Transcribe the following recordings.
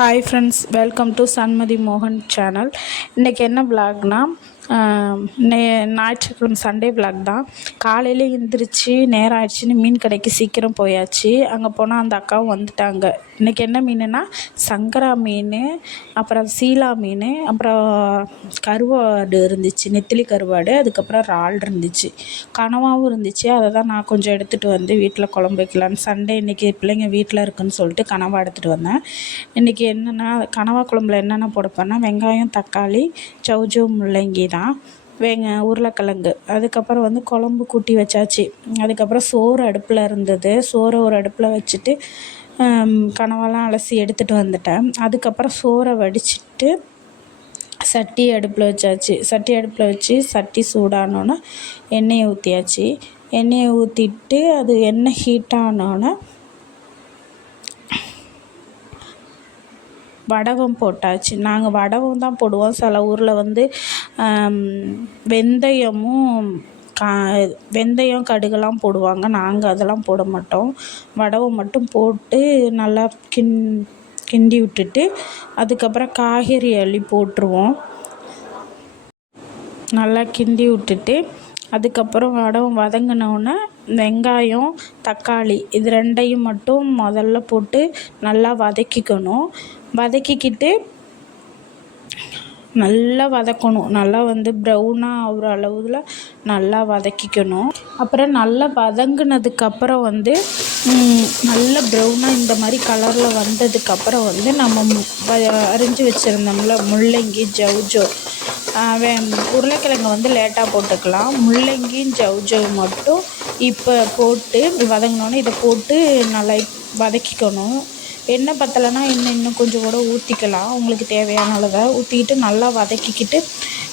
Hi friends, welcome to Sanmathi மோகன் channel. இன்றைக்கி என்ன விளாக்னா, ஞாயிற்றுக்கிழமை சண்டே விளாக் தான். காலையில் எழுந்திரிச்சு நேரம் ஆயிடுச்சுன்னு மீன் கடைக்கு சீக்கிரம் போயாச்சு. அங்கே போனால் அந்த அக்காவும் வந்துட்டாங்க. இன்றைக்கி என்ன மீனுன்னா சங்கரா மீன், அப்புறம் சீலா மீன், அப்புறம் கருவாடு இருந்துச்சு, நெத்திலி கருவாடு, அதுக்கப்புறம் இறால் இருந்துச்சு, கனவாவும் இருந்துச்சு. அதை தான் நான் கொஞ்சம் எடுத்துகிட்டு வந்து வீட்டில் குழம்பு வைக்கலான்னு, சண்டே இன்றைக்கி பிள்ளைங்க வீட்டில் இருக்குதுன்னு சொல்லிட்டு கனவா எடுத்துகிட்டு வந்தேன். இன்றைக்கி என்னென்னா கனவா குழம்புல என்னென்ன போடப்போனா வெங்காயம், தக்காளி, சௌஜோ, முள்ளங்கி தான், உருளைக்கிழங்கு, அதுக்கப்புறம் வந்து குழம்பு கூட்டி வச்சாச்சு. அதுக்கப்புறம் சோறு அடுப்பில் இருந்தது, சோறை ஒரு அடுப்பில் வச்சுட்டு கனவாலாம் அலசி எடுத்துகிட்டு வந்துட்டேன். அதுக்கப்புறம் சோறை வடிச்சிட்டு சட்டி அடுப்பில் வச்சாச்சு. சட்டி அடுப்பில் வச்சு சட்டி சூடானோன்னே எண்ணெயை ஊற்றியாச்சு. எண்ணெயை ஊற்றிட்டு அது எண்ணெய் ஹீட்டானோன்னே வடகம் போட்டாச்சு. நாங்கள் வடகம் தான் போடுவோம். சில ஊரில் வந்து வெந்தயம் கடுகெல்லாம் போடுவாங்க. நாங்கள் அதெல்லாம் போட மாட்டோம். வடகம் மட்டும் போட்டு நல்லா கிண்டி விட்டுட்டு அதுக்கப்புறம் காய்கறி அள்ளி போட்டுருவோம். நல்லா கிண்டி விட்டுட்டு அதுக்கப்புறம் வடகம் வதங்கினோன்னே வெங்காயம், தக்காளி இது ரெண்டையும் மட்டும் முதல்ல போட்டு நல்லா வதக்கிக்கணும். வதக்கிக்கிட்டு நல்லா வதக்கணும். நல்லா வந்து ப்ரௌனாக ஆகிற அளவில் நல்லா வதக்கிக்கணும். அப்புறம் நல்லா வதங்கினதுக்கப்புறம் வந்து நல்லா ப்ரௌனாக இந்த மாதிரி கலரில் வந்ததுக்கப்புறம் வந்து நம்ம அரிஞ்சு வச்சுருந்தோம்ல முள்ளங்கி, ஜவ்ஜோ, உருளைக்கிழங்கு வந்து லேட்டாக போட்டுக்கலாம். முள்ளங்கி, ஜவ்ஜோ மட்டும் இப்போ போட்டு வதங்கினோன்னே இதை போட்டு நல்லா வதக்கிக்கணும். எண்ணெய் பத்தலைன்னா இன்னும் கொஞ்சம் கூட ஊற்றிக்கலாம். உங்களுக்கு தேவையான அளவை ஊற்றிக்கிட்டு நல்லா வதக்கிக்கிட்டு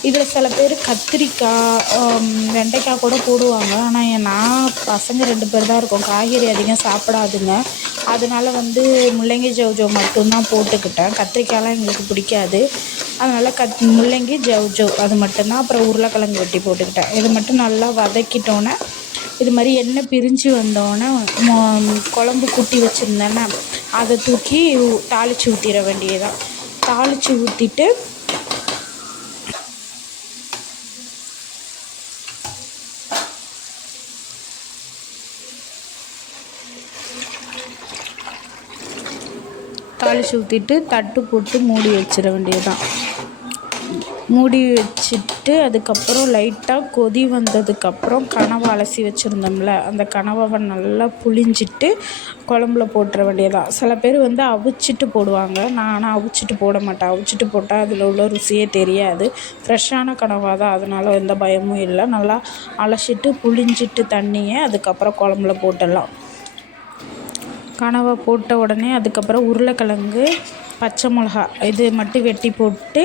இதில் சில பேர் கத்திரிக்காய், வெண்டைக்காய் கூட போடுவாங்க. ஆனால் நான் பசங்க 2 பேர் தான் இருக்கோம், காய்கறி அதிகம் சாப்பிடாதுங்க. அதனால் வந்து முள்ளங்கி, ஜவ்ஜோ மட்டும்தான் போட்டுக்கிட்டேன். கத்திரிக்காயெலாம் எங்களுக்கு பிடிக்காது. அதனால் முள்ளங்கி, ஜவ்ஜோ அது மட்டும்தான். அப்புறம் உருளைக்கிழங்கு வெட்டி போட்டுக்கிட்டேன். இது மட்டும் நல்லா வதக்கிட்டோன்னே இது மாதிரி எண்ணெய் பிரிஞ்சு வந்தோடனே குழம்பு கூட்டி வச்சுருந்தேன்னா அதை தூக்கி தாளித்து ஊற்றிட வேண்டியதுதான். தாளித்து ஊற்றிட்டு தட்டு போட்டு மூடி வச்சிட வேண்டியதுதான். மூடி வச்சுட்டு அதுக்கப்புறம் லைட்டாக கொதி வந்ததுக்கப்புறம் கனவா அலசி வச்சுருந்தோம்ல அந்த கனவாவை நல்லா புழிஞ்சிட்டு குழம்புல போட்டுற வேண்டியதான். சில பேர் வந்து அவிச்சிட்டு போடுவாங்க. நான் ஆனால் அவிச்சிட்டு போட மாட்டேன். அவிச்சிட்டு போட்டால் அதில் உள்ள ருசியே தெரியாது. ஃப்ரெஷ்ஷான கனவா தான், அதனால் எந்த பயமும் இல்லை. நல்லா அலசிட்டு புழிஞ்சிட்டு தண்ணியை அதுக்கப்புறம் குழம்புல போட்டுடலாம். கனவா போட்ட உடனே அதுக்கப்புறம் உருளைக்கிழங்கு, பச்சை மிளகா இது மட்டும் வெட்டி போட்டு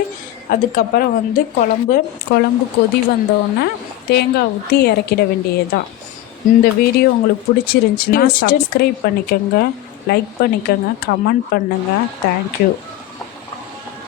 அதுக்கப்புறம் வந்து குழம்பு கொதி வந்தோடனே தேங்காய் ஊற்றி இறக்கிட வேண்டியதுதான். இந்த வீடியோ உங்களுக்கு பிடிச்சிருந்துச்சின்னா சப்ஸ்கிரைப் பண்ணிக்கோங்க, லைக் பண்ணிக்கோங்க, கமெண்ட் பண்ணுங்கள். தேங்க்யூ.